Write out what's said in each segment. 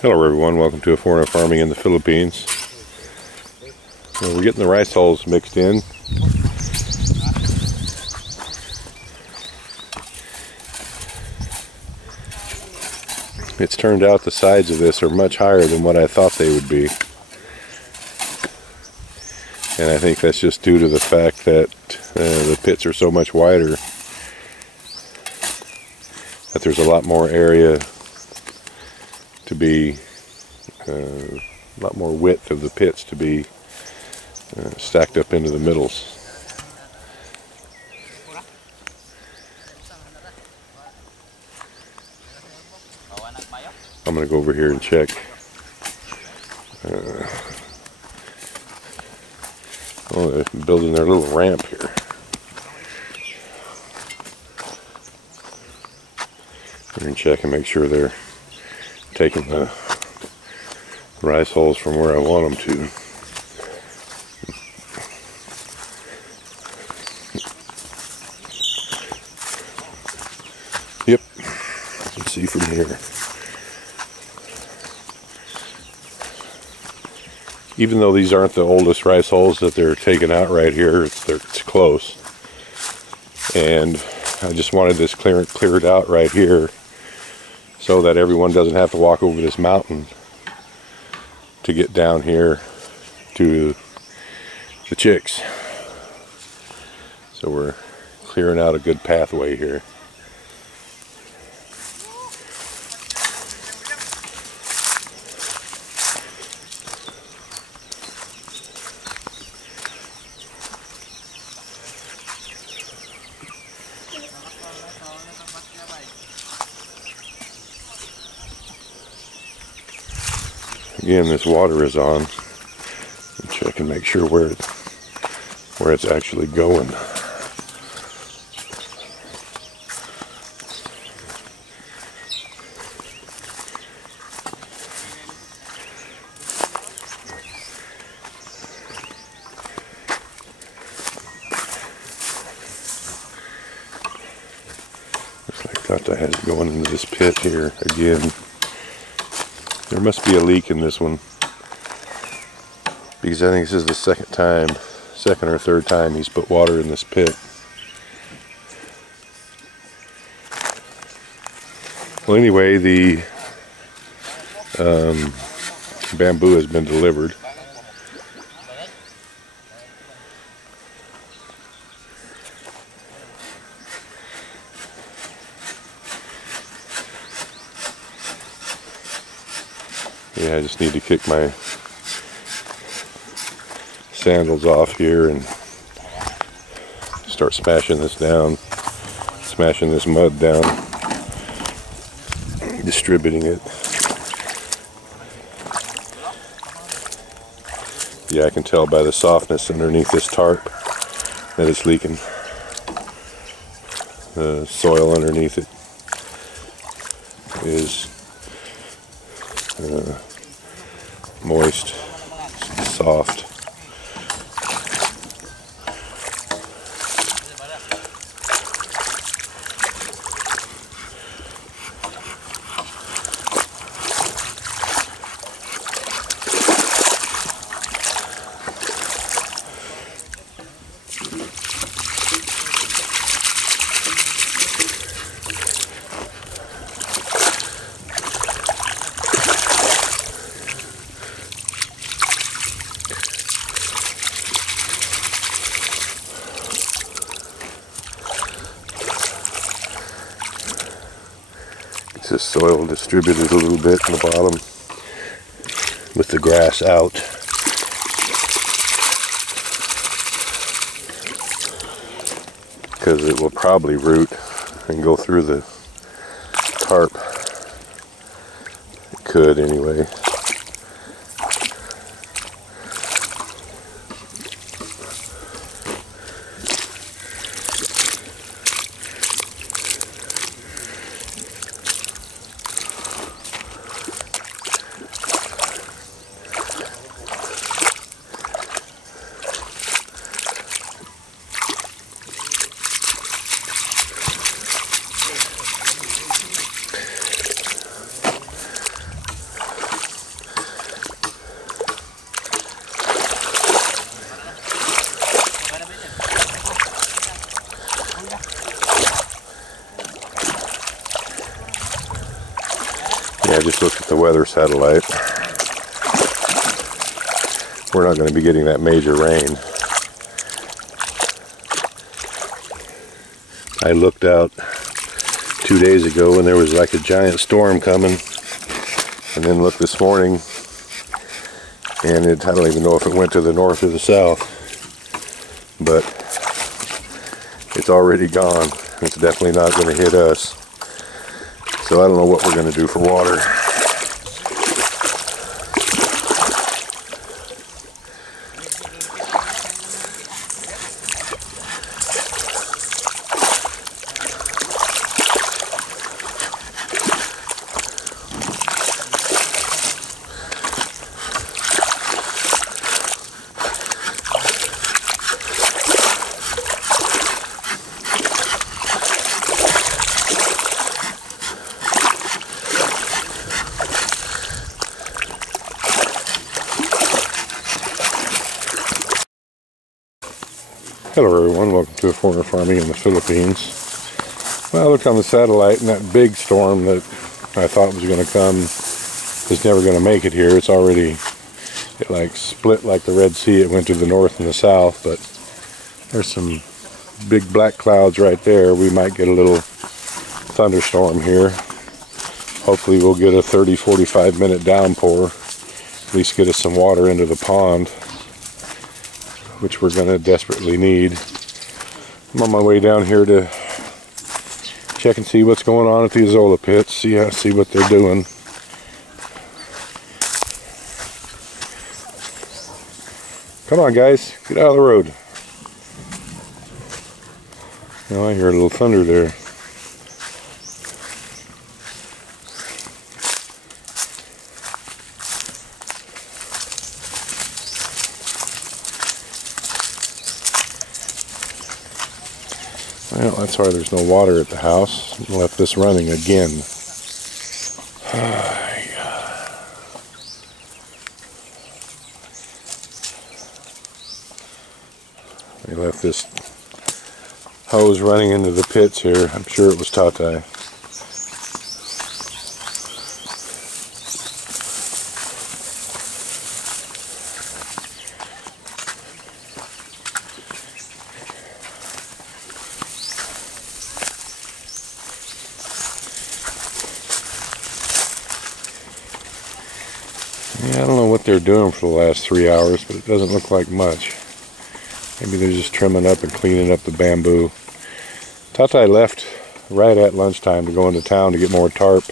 Hello everyone, welcome to A Foreigner Farming in the Philippines. We're getting the rice hulls mixed in. It's turned out the sides of this are much higher than what I thought they would be. And I think that's just due to the fact that the pits are so much wider that there's a lot more area to be, a lot more width of the pits to be stacked up into the middles. I'm going to go over here and check. Oh, they're building their little ramp here. We're going to check and make sure they're taking the rice hulls from where I want them to. Yep, you can see from here. Even though these aren't the oldest rice hulls that they're taking out right here, it's close. And I just wanted this cleared out right here so that everyone doesn't have to walk over this mountain to get down here to the chicks. So we're clearing out a good pathway here. Again, this water is on. Check and make sure where it's actually going. Looks like that has it going into this pit here again. There must be a leak in this one, because I think this is the second or third time he's put water in this pit. Well, anyway, the bamboo has been delivered. Yeah, I just need to kick my sandals off here and start smashing this down, smashing this mud down, distributing it. Yeah, I can tell by the softness underneath this tarp that it's leaking. The soil underneath it is moist, soft. This soil distributed a little bit in the bottom with the grass out. Because it will probably root and go through the tarp. It could anyway. Yeah, just look at the weather satellite. We're not going to be getting that major rain. I looked out 2 days ago and there was like a giant storm coming, and then looked this morning and I don't even know if it went to the north or the south, but it's already gone. It's definitely not going to hit us, so I don't know what we're going to do for water. Hello everyone, welcome to Foreigner Farming in the Philippines. Well, I looked on the satellite and that big storm that I thought was going to come is never going to make it here. It's already, it like split like the Red Sea. It went to the north and the south, but there's some big black clouds right there. We might get a little thunderstorm here. Hopefully we'll get a 30-45 minute downpour, at least get us some water into the pond, which we're going to desperately need. I'm on my way down here to check and see what's going on at the Azolla pits, see what they're doing. Come on guys, get out of the road. Oh, I hear a little thunder there. Well, that's why there's no water at the house. I left this running again. They left this hose running into the pits here. I'm sure it was Tatai. Yeah, I don't know what they're doing for the last 3 hours, but it doesn't look like much. Maybe they're just trimming up and cleaning up the bamboo. Tatai left right at lunchtime to go into town to get more tarp.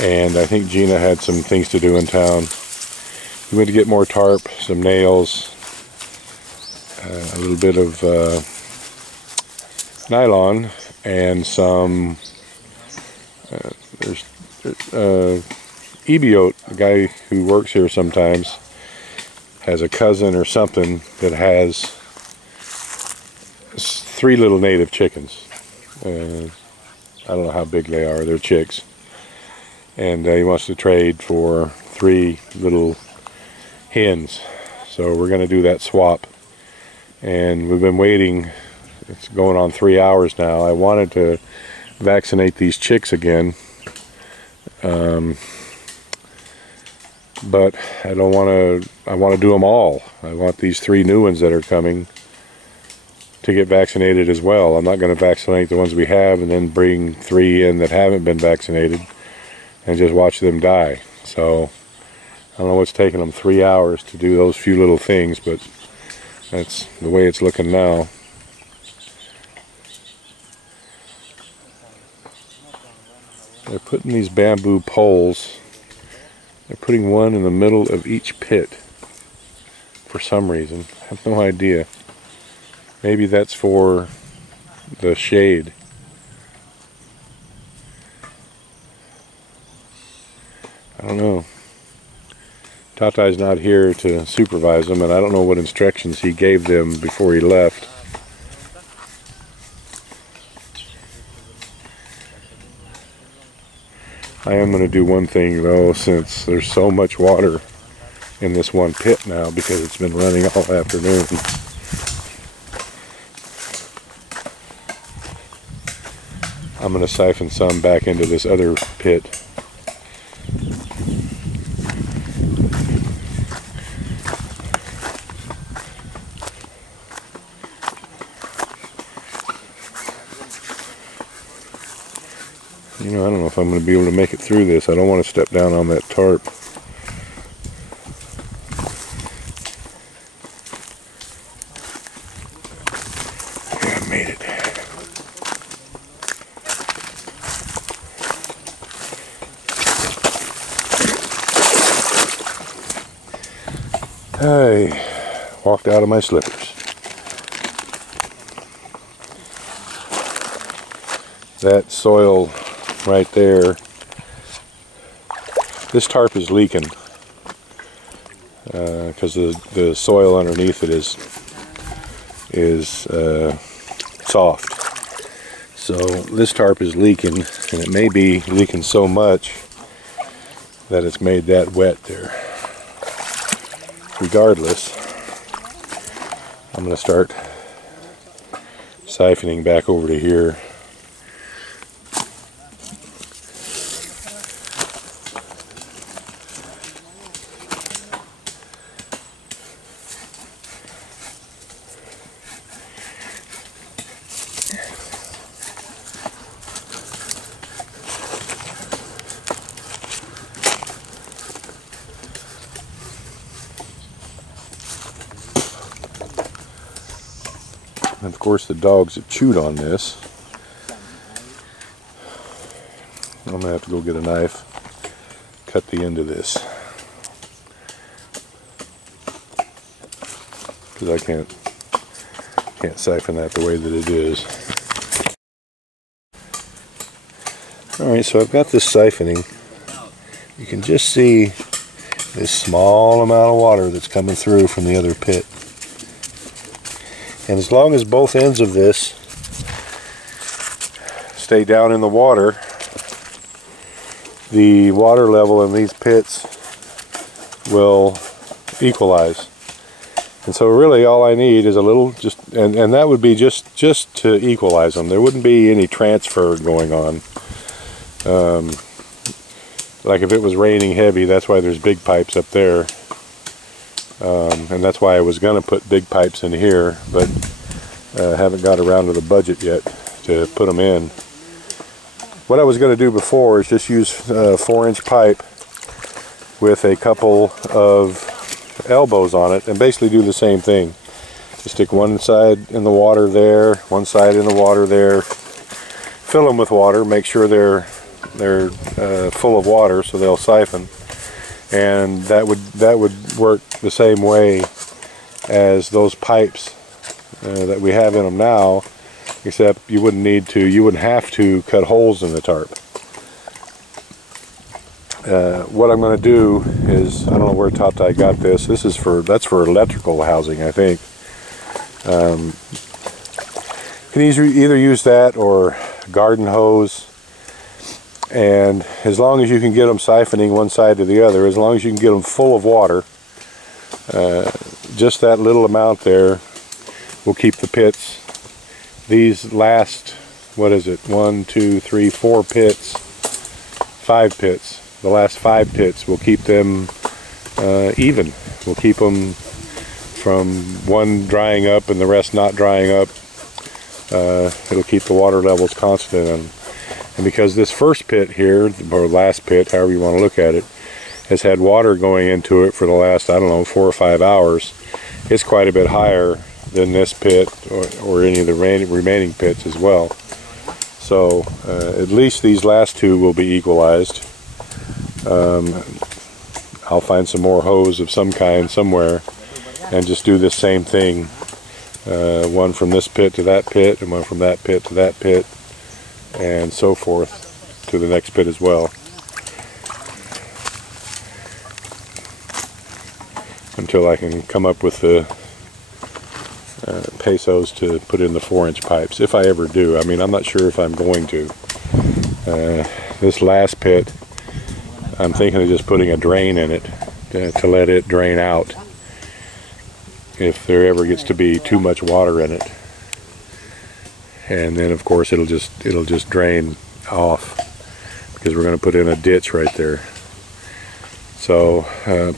And I think Gina had some things to do in town. We went to get more tarp, some nails, a little bit of nylon, and some Ebiot, the guy who works here sometimes, has a cousin or something that has 3 little native chickens. I don't know how big they are, they're chicks. And he wants to trade for 3 little hens. So we're going to do that swap. And we've been waiting, it's going on 3 hours now. I wanted to vaccinate these chicks again. But I don't want to, I want to do them all. I want these 3 new ones that are coming to get vaccinated as well. I'm not going to vaccinate the ones we have and then bring 3 in that haven't been vaccinated and just watch them die. So I don't know what's taking them 3 hours to do those few little things, but that's the way it's looking now. They're putting these bamboo poles. They're putting one in the middle of each pit for some reason. I have no idea. Maybe that's for the shade. I don't know. Tatai's not here to supervise them, and I don't know what instructions he gave them before he left. I am going to do one thing though, since there's so much water in this one pit now because it's been running all afternoon. I'm going to siphon some back into this other pit You know, I don't know if I'm going to be able to make it through this. I don't want to step down on that tarp. Yeah, I made it. I walked out of my slippers. That soil right there, this tarp is leaking because the soil underneath it is soft. So this tarp is leaking, and it may be leaking so much that it's made that wet there. Regardless, I'm going to start siphoning back over to here. And of course the dogs have chewed on this. I'm going to have to go get a knife, cut the end of this, because I can't siphon that the way that it is. Alright, so I've got this siphoning. You can just see this small amount of water that's coming through from the other pit. And as long as both ends of this stay down in the water, the water level in these pits will equalize. And so really all I need is a little, and that would be just to equalize them. There wouldn't be any transfer going on. Like if it was raining heavy, that's why there's big pipes up there. And that's why I was going to put big pipes in here, but haven't got around to the budget yet to put them in. What I was going to do before is just use 4-inch pipe with a couple of elbows on it and basically do the same thing. Just stick one side in the water there, one side in the water there, fill them with water, make sure they're full of water so they'll siphon. And that would work the same way as those pipes that we have in them now, except you wouldn't have to cut holes in the tarp. What I'm going to do is, I don't know where Top Tie got this. That's for electrical housing, I think. You can either use that or garden hose. And as long as you can get them siphoning one side to the other, as long as you can get them full of water, just that little amount there will keep the pits. These last, what is it, 1, 2, 3, 4 pits, 5 pits. The last 5 pits will keep them even. We'll keep them from one drying up and the rest not drying up. It'll keep the water levels constant. And because this first pit here, or last pit, however you want to look at it, has had water going into it for the last, I don't know, 4 or 5 hours, it's quite a bit higher than this pit or any of the remaining pits as well. So at least these last 2 will be equalized. I'll find some more hose of some kind somewhere and just do the same thing. One from this pit to that pit, and one from that pit to that pit, and so forth to the next pit as well, until I can come up with the pesos to put in the 4-inch pipes, if I ever do. I mean, I'm not sure if I'm going to. This last pit, I'm thinking of just putting a drain in it to let it drain out if there ever gets to be too much water in it. And then of course it'll just drain off, because we're going to put in a ditch right there. So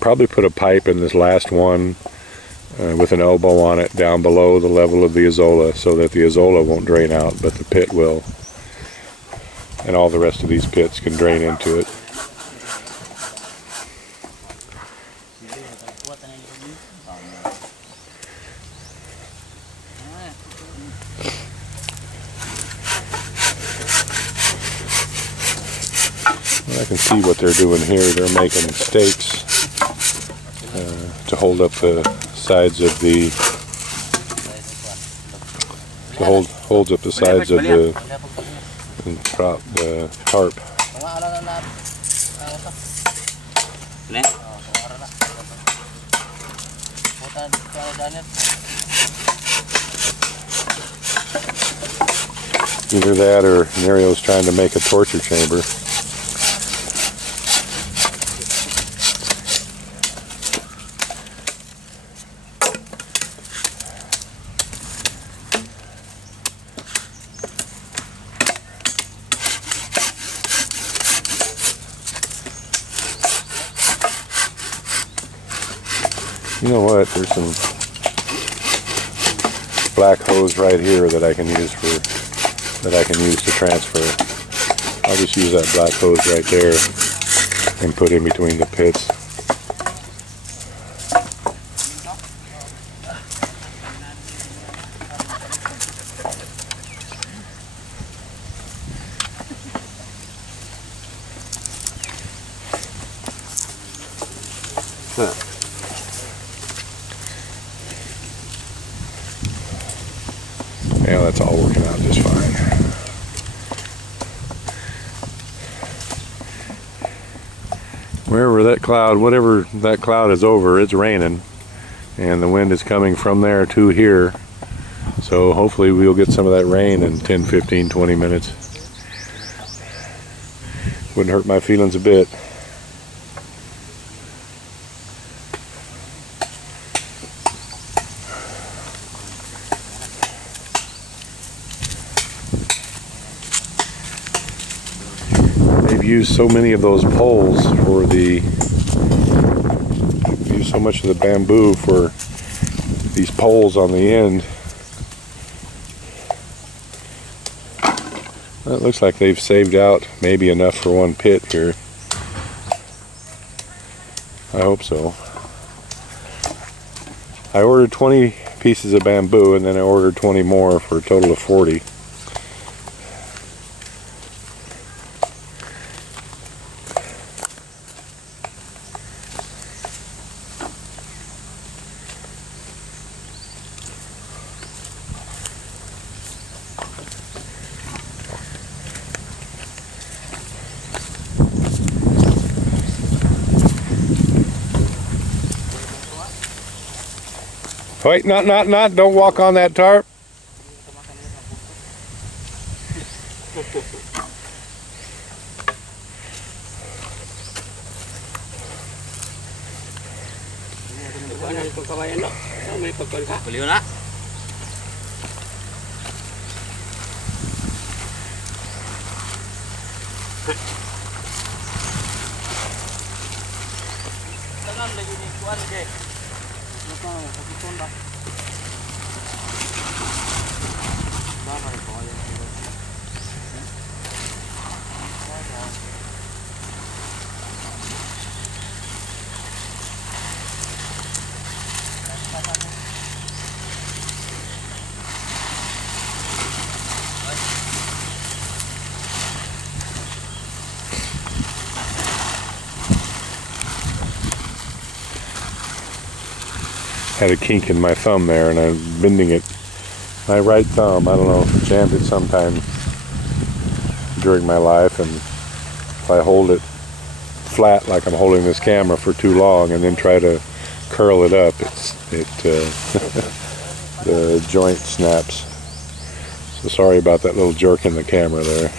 probably put a pipe in this last one with an elbow on it down below the level of the Azolla, so that the Azolla won't drain out, but the pit will. And all the rest of these pits can drain into it. I can see what they're doing here. They're making stakes to hold up the sides of the holds up the sides of the tarp. Either that or Nerio's trying to make a torture chamber. You know what? There's some black hose right here that I can use to transfer. I'll just use that black hose right there and put in between the pits. Yeah, that's all working out just fine. Wherever that cloud, whatever that cloud is over, it's raining. And the wind is coming from there to here. So hopefully we'll get some of that rain in 10, 15, 20 minutes. Wouldn't hurt my feelings a bit. They've used so many of those poles for used so much of the bamboo for these poles on the end. Well, it looks like they've saved out maybe enough for one pit here. I hope so. I ordered 20 pieces of bamboo and then I ordered 20 more for a total of 40. Wait, not, don't walk on that tarp. Had a kink in my thumb there and I'm bending it. My right thumb, I don't know, jammed it sometime during my life, and if I hold it flat like I'm holding this camera for too long and then try to curl it up, the joint snaps. So sorry about that little jerk in the camera there.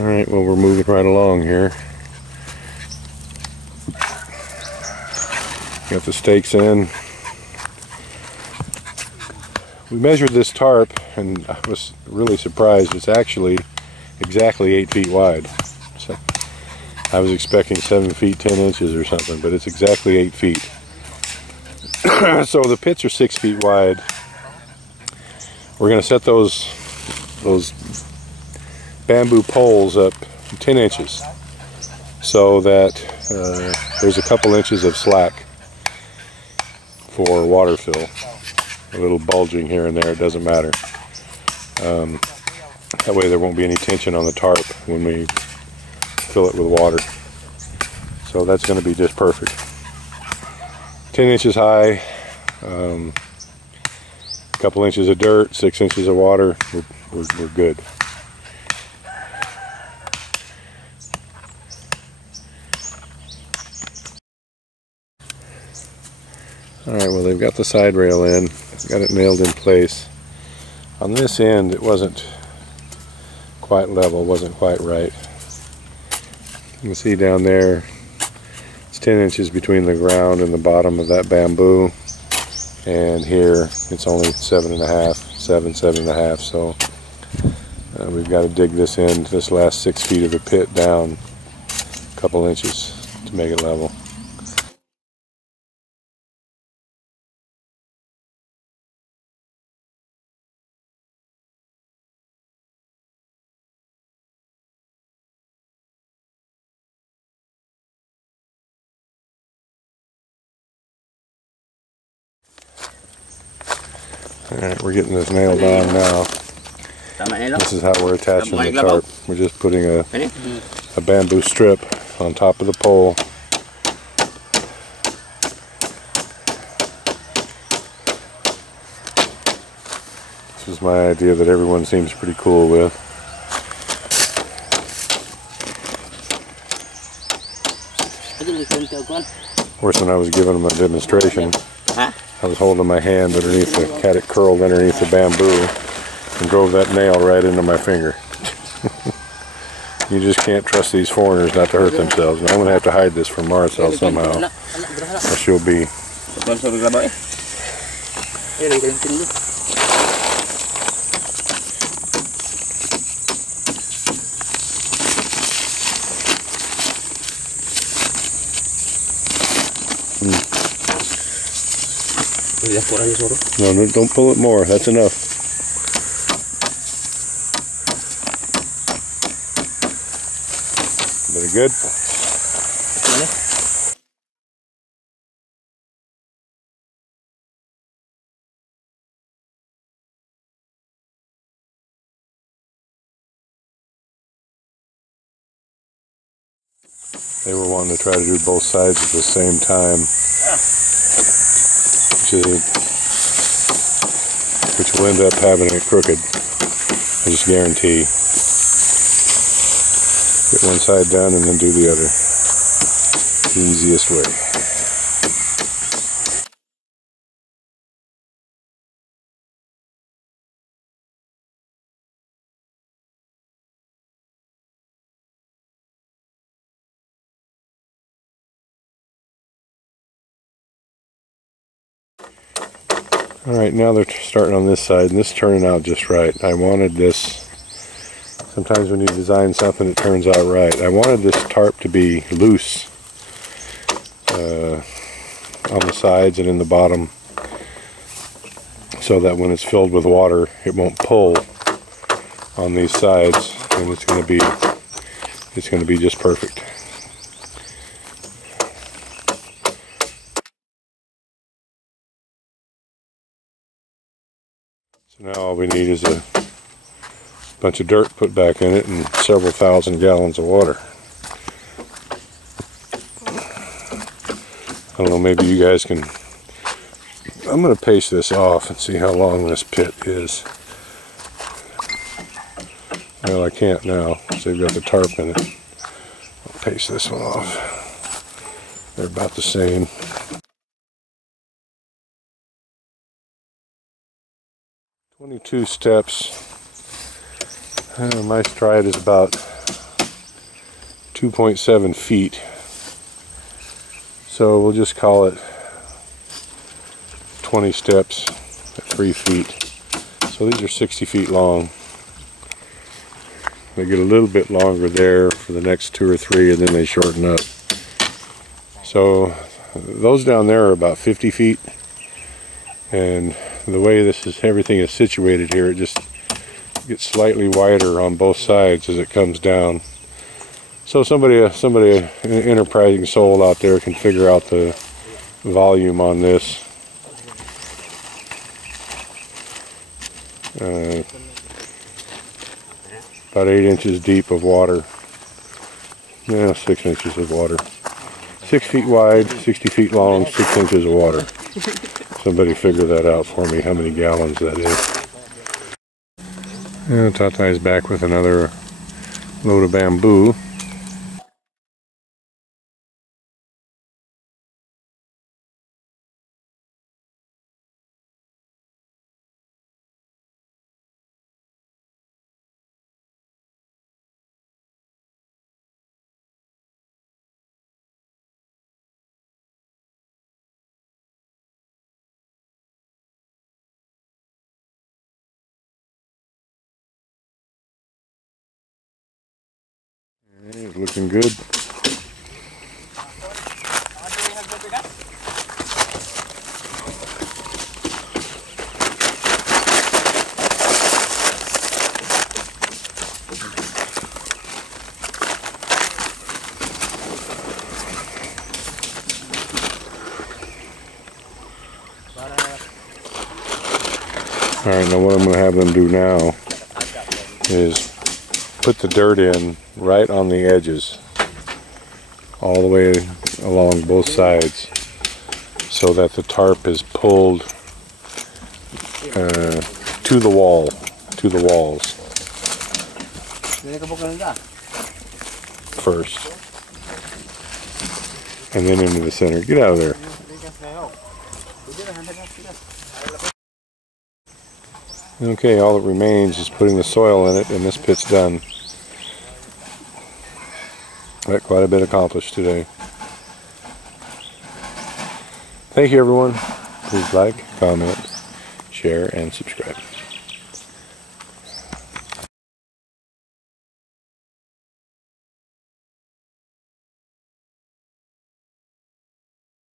Alright, well, we're moving right along here. Got the stakes in. We measured this tarp and I was really surprised. It's actually exactly 8 feet wide. So I was expecting 7 feet 10 inches or something, but it's exactly 8 feet. So the pits are 6 feet wide. We're going to set those bamboo poles up 10 inches so that there's a couple inches of slack for water fill. A little bulging here and there, it doesn't matter. That way there won't be any tension on the tarp when we fill it with water. So that's going to be just perfect. 10 inches high, a couple inches of dirt, 6 inches of water, we're good. Alright, well, they've got the side rail in, got it nailed in place. On this end it wasn't quite level, wasn't quite right. You can see down there it's 10 inches between the ground and the bottom of that bamboo, and here it's only 7.5, so we've got to dig this in, this last 6 feet of the pit down a couple inches to make it level. Alright, we're getting this nailed on now. This is how we're attaching the tarp. We're just putting a bamboo strip on top of the pole. This is my idea that everyone seems pretty cool with. Of course, when I was giving them a demonstration, I was holding my hand underneath the cat, it curled underneath the bamboo and drove that nail right into my finger. You just can't trust these foreigners not to hurt themselves. And I'm going to have to hide this from Marcel somehow, or she'll be. No, don't pull it more. That's enough. Very good. They were wanting to try to do both sides at the same time, which will end up having it crooked. I just guarantee. Get one side down and then do the other. The easiest way. Alright, now they're starting on this side, and this is turning out just right. I wanted this, sometimes when you design something it turns out right. I wanted this tarp to be loose on the sides and in the bottom, so that when it's filled with water it won't pull on these sides, and it's going to be just perfect. So now all we need is a bunch of dirt put back in it and several thousand gallons of water. I don't know, maybe you guys can. I'm going to paste this off and see how long this pit is. Well, I can't now because they've got the tarp in it. I'll paste this one off. They're about the same. "22 steps. My stride is about 2.7 feet. So we'll just call it 20 steps at 3 feet. So these are 60 feet long. They get a little bit longer there for the next 2 or 3, and then they shorten up. So those down there are about 50 feet. And the way everything is situated here, it just gets slightly wider on both sides as it comes down. So somebody, an enterprising soul out there can figure out the volume on this. About 8 inches deep of water. Yeah, 6 inches of water. 6 feet wide, 60 feet long, 6 inches of water. Somebody figure that out for me, how many gallons that is. And Tatai's back with another load of bamboo. It's looking good. Alright, now what I'm going to have them do now is put the dirt in right on the edges, all the way along both sides, so that the tarp is pulled to the walls, first, and then into the center. Get out of there. Okay, all that remains is putting the soil in it, and this pit's done. Got quite a bit accomplished today. Thank you, everyone. Please like, comment, share, and subscribe.